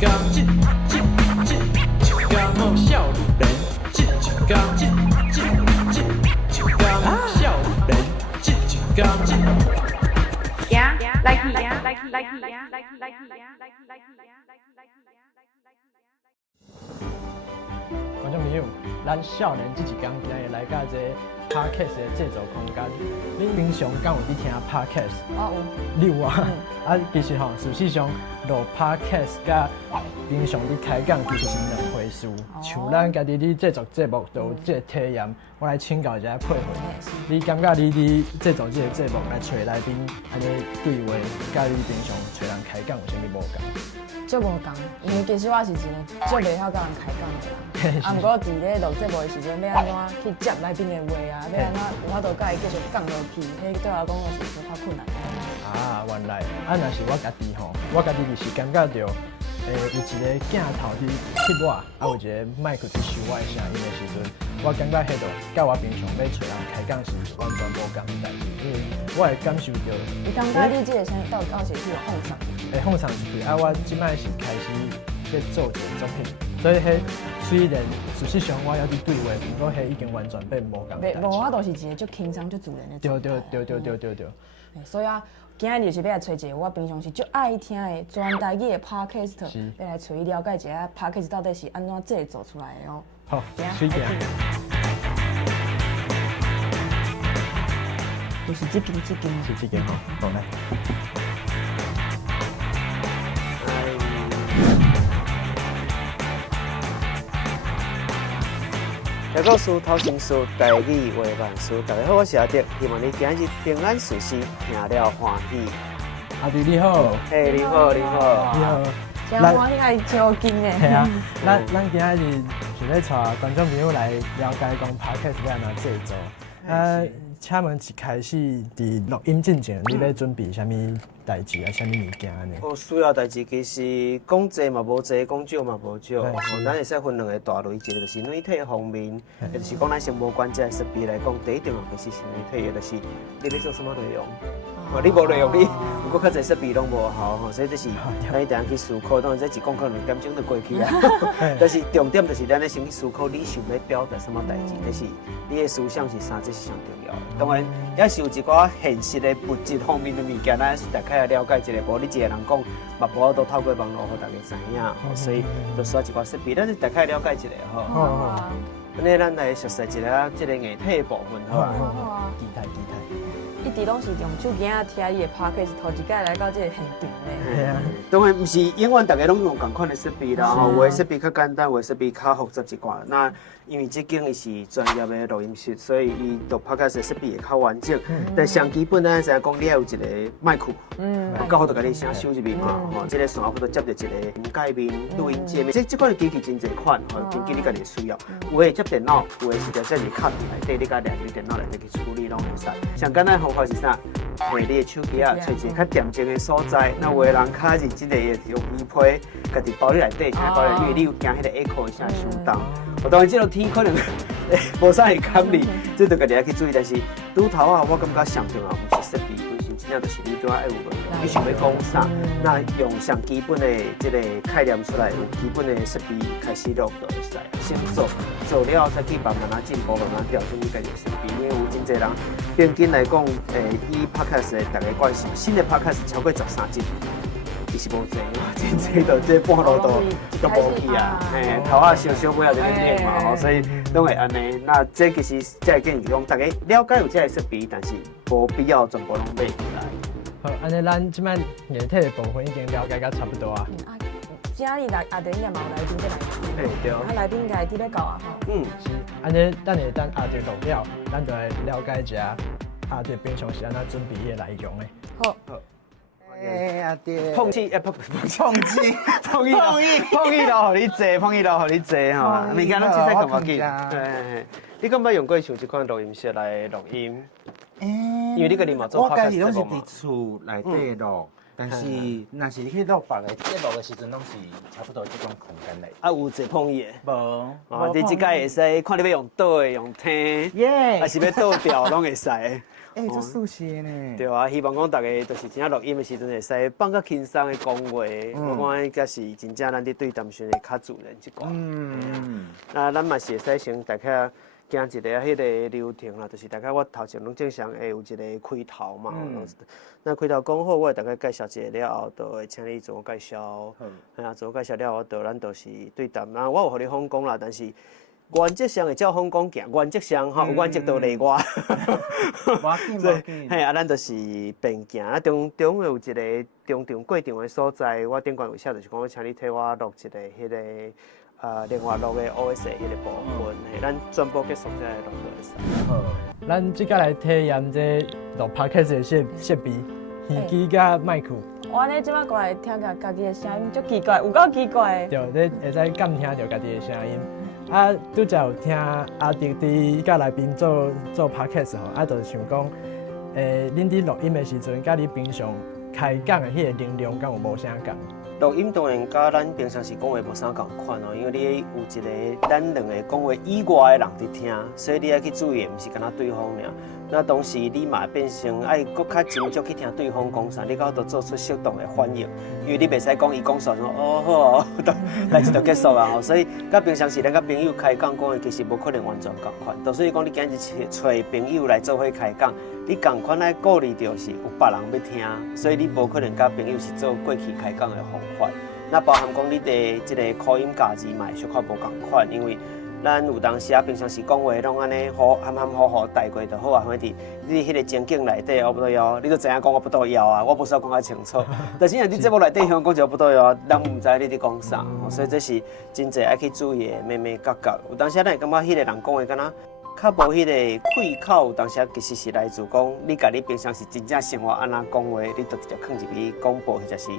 天，一天好少年，一天，少年，一天。来去。观众朋友，咱少年这一天今日来到这 podcast 的制作空间。恁平常敢有伫听 podcast？ 我有。你有啊？其实吼，事实上录 podcast 甲平常伫开讲其实是两回事。像咱家己伫制作节目都有这个体验，我来请教一下配合。你感觉你制作这个节目来找来宾，安尼对话，甲你平常找人开讲有啥物无共？足无共，因为其实我是一个足袂晓甲人开讲的人。啊，毋过伫咧录节目的时阵，要安怎去接来宾的话啊，要安怎有法度甲伊继续讲落去，迄对我讲是较困难。啊，原来若是我家己吼，我家己就是感觉到，有一个镜头伫翕我，有一个麦克伫收我的声音的时阵，我感觉迄度甲我平常要找人开讲是完全无共的代志，因为我会感受到。你感觉你这个声音到时去放上？会放上去，我即摆是开始在做一个作品，所以虽然事实上我要伫对话，不过已经完全变无共的代志。无，我都是一个足轻松、足自然的状态。对。所以今日就是要来找一个我平常是足爱听的专台语的 podcast， 要来找伊了解一下 podcast 到底是安怎制作出来的哦。好，水行。就是这间，是这间吼，好来。台国书、头前书、台语话万事。大家好，我是阿迪，希望你今日平安顺遂，听了欢喜。阿弟你好，嘿，你好。真欢喜爱超紧的。系啊，咱今日是咧带观众朋友来了解讲 podcast 要安怎制作。请问一开始伫录音之前，你要准备啥物代志啊？啥物物件安尼？需要代志其实讲济嘛无济，讲少嘛无少。咱会使分两个大类，一个就是媒体方面，也就是讲咱先无关这设备来讲，第一重要其实是媒体，就是你要做什么内容。你无内容，你如果较侪设备拢无效吼，所以这是咱一定要去思考。当然，这一讲可能2点钟就过去啊。但是重点就是咱要先去思考你想要表达什么代志，就是你的思想是啥，这是上重要的。当然，也是有一寡现实的物质方面的物件，咱大概要了解一下。无你一个人讲，嘛无法度透过网络互大家知影，所以就需要一寡设备，咱大概了解一下吼。好。安尼咱来熟悉一下这个硬体的部分，好吧？期待。一直拢是用手机啊听伊的 podcast， 头一摆来到这个现场咧。系啊，当然毋是永远大家拢用同款的设备啦，吼，有的设备较简单，有的设备较复杂一寡。那因为这间伊是专业的录音室，所以伊录 podcast 的设备会较完整。但上基本咱知影讲，你要有一个麦克，较好就甲你声收入面嘛，吼，这个线或者接着一个界面录音界面，这款的机器真侪款，吼，根据你家己的需要，有的接电脑，有的是直接是卡伫内底，你甲连入电脑内底去处理拢会使。上简单方法是啥？你的手机啊，找一个较恬静的所在。那有的人较认真的用耳胚，家己包你内底，包内底，你有惊迄个 echo 的声伤重。当然，这个天可能无啥会堪你，这就家己要去注意。但是拄头啊，我感觉上重要不是设备本身，真正就是你对我爱有问题，你想要讲啥，那用上基本的这个概念出来，有基本的设备开始录就会使。先做了再去慢慢进步，慢慢调整你家己的设备。因为有真侪人平均来讲，以 podcast 的大家关系，新的 podcast 超过13集。伊是无济，真济到这半路都无去啊！头啊烧烧尾啊就咧练嘛吼，所以拢会安尼。那这其实这建议讲，大家了解有这个设备，但是无必要全部拢买起来。好，安尼咱即摆硬体的部分已经了解到差不多啊。今日阿德应该嘛有来宾在来。对。啊，来宾应该伫咧搞啊吼。是。安尼等阿德录了，咱就来了解一下阿德平常是安怎准备伊内容的。好。阿爹，碰气咯，互你坐吼，物件拢真在咁要紧。对，你敢捌用过像这款录音室来录音？因为你个你嘛做我家 podcast 己拢是节目嘛伫厝内底录，但是若是去录别个节目的时阵，拢是差不多这种空间内。啊，有坐碰椅的。无，啊，你即个会使，看你要用倒的，用听，耶还是要倒掉，拢会使。哎，这舒适呢。对啊，希望讲大家就是真正录音的时阵会使放较轻松的讲话，我看才是真正咱伫对谈上的较自然一寡。那咱嘛是会使先大家行一个迄个流程啦，就是大家我头前拢正常会有一个开头嘛。那开头讲好，我会大概介绍一下了后，就会请你自我介绍。自我介绍了后，咱就是对谈。那我有互你访讲啦，但是原则上会照访讲行，原则上吼有原则就例外。嘿啊，咱就是便行。啊，中有一个中场过场的所在，我顶悬有写，就是讲我请你替我录一个迄个另外录的 OS 的迄个部分，咱全部结束才会录落会使。好，咱即个来体验这录 podcast 的设备，耳机甲麦克。我安尼即摆过来听个家己的声音，足奇怪，有够奇怪的。对，你会使感听到家己的声音。啊，拄则有听阿迪伫甲来宾做 podcast 吼，啊，就是想讲，恁伫录音的时阵，甲你平常开讲的迄个能量，敢有无啥共？录音当然甲咱平常时讲话无啥共款哦，因为你有一个咱两个讲话以外的人伫听，所以你要去注意，毋是干那对方尔。那同时你嘛变成爱搁较斟酌去听对方讲啥，你到都做出适当的反应，因为你袂使讲伊讲啥说哦好哦，代志就结束啊吼。所以甲平常时咱甲朋友开讲讲的，其实无可能完全共款。就所以讲你今日找朋友来做伙开讲，你共款来顾虑到是有别人要听，所以你无可能甲朋友是做过去开讲的方法。那包含讲你的即个口音价值嘛，小可无共款，因为咱有当时啊，平常时讲话拢安尼好含含糊糊带过就好啊，反正你迄个情景内底我不都要，你都知影讲我不都要啊，我不需要讲较清楚。但是你节目内底香讲就不都要啊，人唔知你伫讲啥，所以这是真侪爱去注意的咩咩角角。有当时咱会感觉迄个人讲话敢若较无迄个开口，有当时其实是来自讲你家你平常时真正生活安那讲话，你就直接放入去广播或者是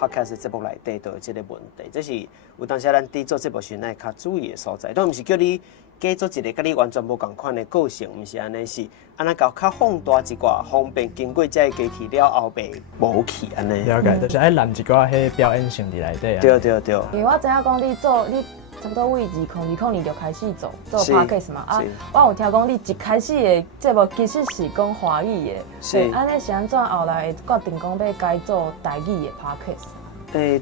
podcast 节目内底都有这个问题，这是有当时咱伫做节目时会较注意的所在。都毋是叫你假做一个甲你完全无共款的个性，毋是安尼，是安尼搞较放大一寡，方便经过这个机器了后袂无去安尼。了解，就是爱揽一寡迄表演性伫内底啊。对对对。因为我知影讲你差不多为2020就开始做 podcast 嘛，啊，我有听讲你一开始的节目其实是讲华语的，是。安尼是安怎后来会决定讲要改做台语的 podcast？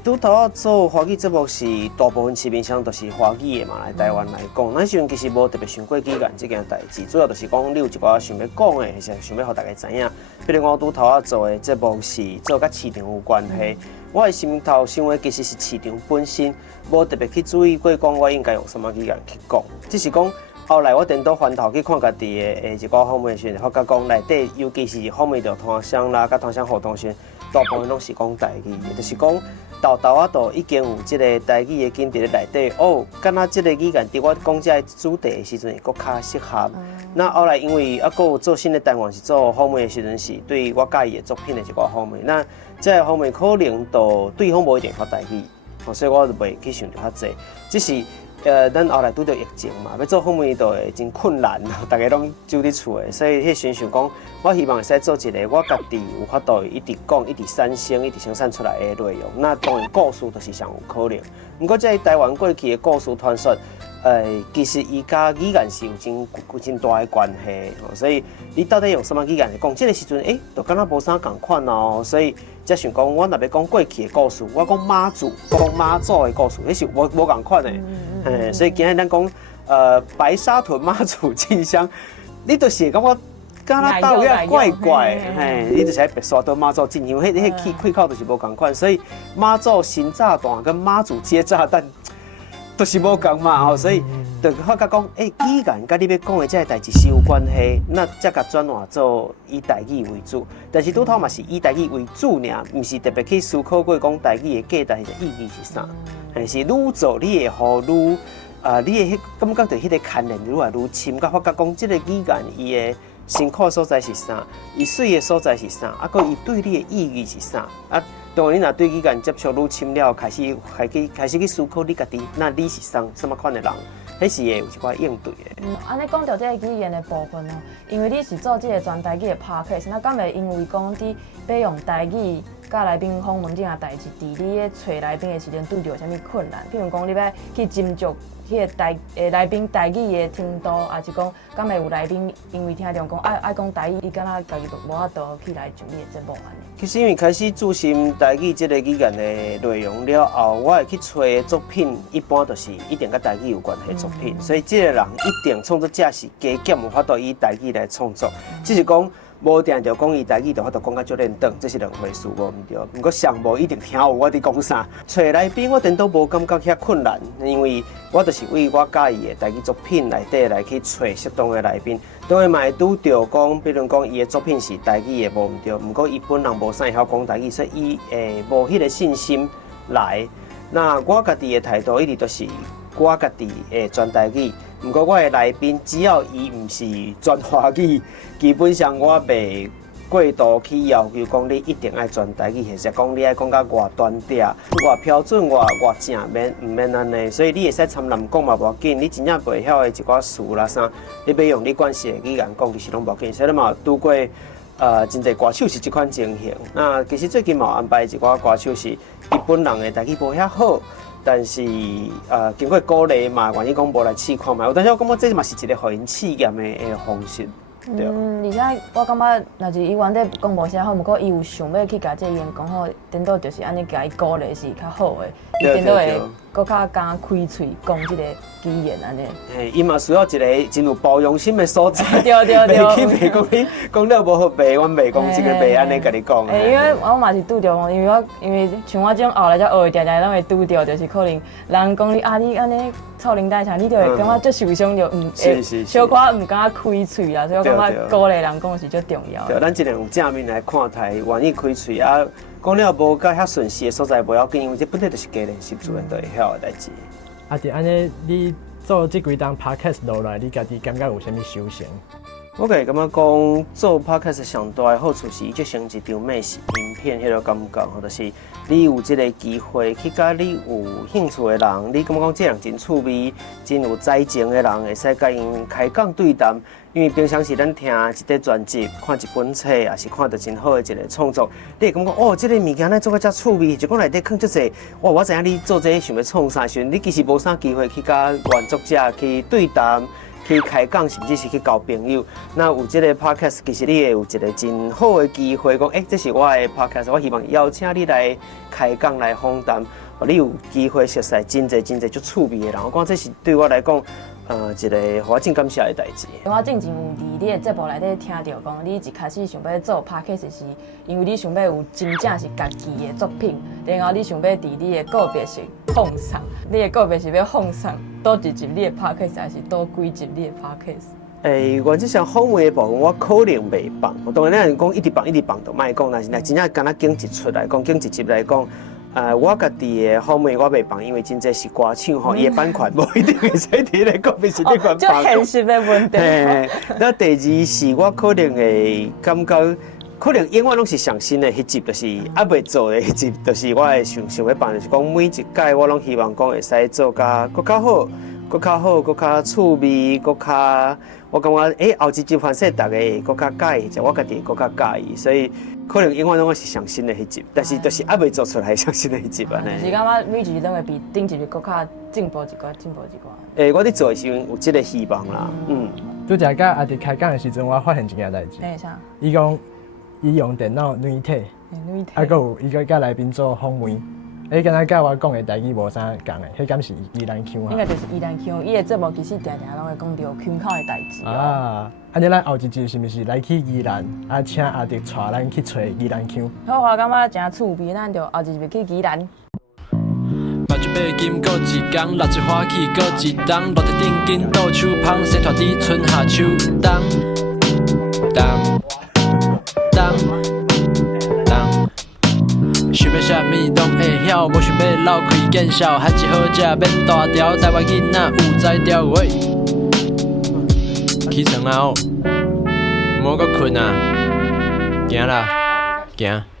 拄头仔做华语节目是大部分市面上都是华语的嘛，来台湾来讲，咱时阵其实无特别想过语言这件代志，主要就是讲你有一寡想要讲的，或是想要互大家知影。比如我拄头仔做的节目是做甲市场有关系，我的心头想的其实是市场本身，无特别去注意过讲我应该用什么语言去讲，只是讲后来我颠倒翻头去看家己的一寡方面时，发觉讲内底尤其是方面着通商啦，甲通商活动时，大部分拢是讲台语，就是讲。豆啊，都已经有即个台语的经伫咧内底哦，敢若即个语言伫我讲这主题的时阵会搁较适合。那后来因为搁有做新的单元是做方面的时阵是对我介意的作品的一寡方面，那这个方面可能都对方无一定学台语，所以我就袂去想着较济。只是咱后来拄着疫情嘛，要做方面就会真困难，大家拢守伫厝的，所以迄时想讲，我希望会使做一个我家己有法度一直讲、一直产生、一直生产出来的内容。那当然故事就是上有可能。不过在台湾过去的故事传说，其实伊甲语言是有真大的关系，所以你到底用什么语言来讲？这个时阵，就敢若无啥共款哦。所以才想讲，我若要讲过去的故事，我讲妈祖的故事，迄是无共款的。所以今日咱讲白沙屯妈祖进香，你就是感觉敢若倒遐怪怪，你就是喺白沙屯妈祖进香，迄开口就是无共款。所以妈祖新炸弹跟妈祖接炸弹。都是无共嘛，所以就发觉讲，语言甲你要讲的这个代志是有关系，那才甲转换做以台语为主。但是拄头嘛是以台语为主尔，毋是特别去思考过讲台语的价值的意义是啥，是愈做你会好愈你的感觉对迄个牵连愈来愈深，甲发觉讲这个语言伊的辛苦的所在是啥，伊水的所在是啥，啊，佮伊对你的意义是啥啊？当然，你若对语言接触愈深了，开始去思考你家己，那你是什么款的人？迄是会有一寡应对的。安尼讲到这个语言的部分哦，因为你是做这个全台语的 podcast， 那敢袂因为讲你要用台语甲来宾访问这项代志，伫你咧找来宾的时阵拄着啥物困难？譬如讲你要去斟酌迄个来宾台语的程度，还是讲敢会有来宾因为听着讲爱讲台语，伊敢若家己无法度起来上你的节目安尼？其实因为开始注心台语这个语言的内容了后，我会去找的作品，一般都是一定跟台语有关系的作品，所以这个人一定创作者是加减有法度以台语来创作，只是讲无定着讲伊台语，就法度讲甲足认真，这是两回事，无毋对。不过上无一定听有我伫讲啥，找来宾我真都无感觉遐困难，因为我就是为我介意的台语作品内底来去找适当的来宾。当然嘛会拄着讲，比如讲伊的作品是台语的无毋对，毋过伊本人无啥会晓讲台语，所以伊无迄个信心来。那我家己的态度一直都是我家己的全台语，毋过我的来宾只要伊毋是全华语，基本上我袂过度去要求讲你一定爱全台语，或者讲你爱讲甲偌端调、偌标准、偌正，毋免安尼。所以你会使参难讲嘛无要紧，你真正袂晓的一寡词啦啥，你要用你惯势的语言讲，其实拢无要紧。所以你嘛拄过真侪歌手是即款情形。那其实最近嘛有安排一寡歌手是伊本人的台语无遐好。但是经过鼓励嘛，愿意讲无来试看嘛。有当时我感觉这嘛是一个互因试验的方式，对。而且我感觉，若是伊原底讲无啥好，毋过伊有想要去甲这语言讲好，顶多就是安尼甲伊鼓励是较好的，伊顶多会搁较敢开嘴讲这个语言安尼。嘿，伊嘛需要一个真有包容心的所在。对。袂去袂讲你讲了无好白，阮袂讲这个白安尼甲你讲。因为我嘛是拄着讲，因为像我这种后来才学的，常常拢会拄着，就是可能人讲你你安尼臭奶带啥，你就会感觉足受伤，就小可毋敢开嘴啦，所以我感觉鼓励人讲是足重要。对，咱尽量用正面来看待，愿意开嘴啊，讲了无甲遐顺势的所在无要紧，因为这本来就是家练习自然就会晓的代志。啊，伫安尼你做这几档 podcast 落来，你家己感觉有啥物收成？我个感觉讲做 podcast 上大的好处是，伊就像一张美食影片迄个感觉，或者是你有这个机会去甲你有兴趣的人，你感觉讲这人真趣味、真有才情的人，会使甲因开讲对谈。因为平常时咱听一块专辑、看一本册，也是看到真好的一个创作，你会感觉哦，这个物件咱做甲遮趣味，就讲内底放足济。哇，我知影你做这想要创啥时，你其实无啥机会去甲原作者去对谈。去开讲，甚至是去交朋友。那有这个 podcast， 其实你会有一个真好的机会，讲这是我的 podcast， 我希望邀请你来开讲来访谈，互你有机会熟悉真侪足趣味的人。我讲这是对我来讲，一个我真感谢的代志。我之前有伫你的节目内底听到讲，你一开始想要做 podcast 是因为你想要有真正是家己的作品，然后你想要伫你的个别是放送，你的个别是要放送多一集你的 podcast， 还是多几集你的 podcast？原则上访问的部分，我可能袂放。当然，咱人讲一直放就莫讲。但是，真正敢若经一出来讲，经一集来讲。我家己的访问我袂放，因为真侪是歌手吼，伊的版权无一定会使伫咧个别是咧款放。就现实的问题。那第二是我可能会感觉，可能永远拢是上新的迄集，就是还袂做的迄集，就是我会想要办，就是讲每一届我拢希望讲会使做甲更较好、更较好、更较趣味、更较。我感觉后一集反正大家更较介意，就我家己更较介意，所以可能永远拢是上新的迄集，但是就是还袂做出来上新的迄集安尼。是感觉每一集拢会比顶一集更较进步一寡。我伫做的时阵有这个希望啦。拄则甲阿弟开讲的时阵，我发现一件代志。啥？伊讲伊用电脑软体，还佫有伊个甲来宾做访问。敢若甲我讲的台语无啥共的，迄敢是宜兰腔啊？应该就是宜兰腔，伊的节目其实常常拢会讲到腔口的代志。安尼咱后一集是毋是来去宜兰，请阿迪带咱去找宜兰腔？好，我感觉真趣味，咱就后一集去宜兰。目睭白金过一工，六一花起过一冬，落地顶紧倒手芳，洗拖伫春夏秋冬。想要啥物拢会晓，无想要流开见笑，还一好食免大条，台湾囡仔有才调喂。起床啊哦，莫阁困啊，行啦，行。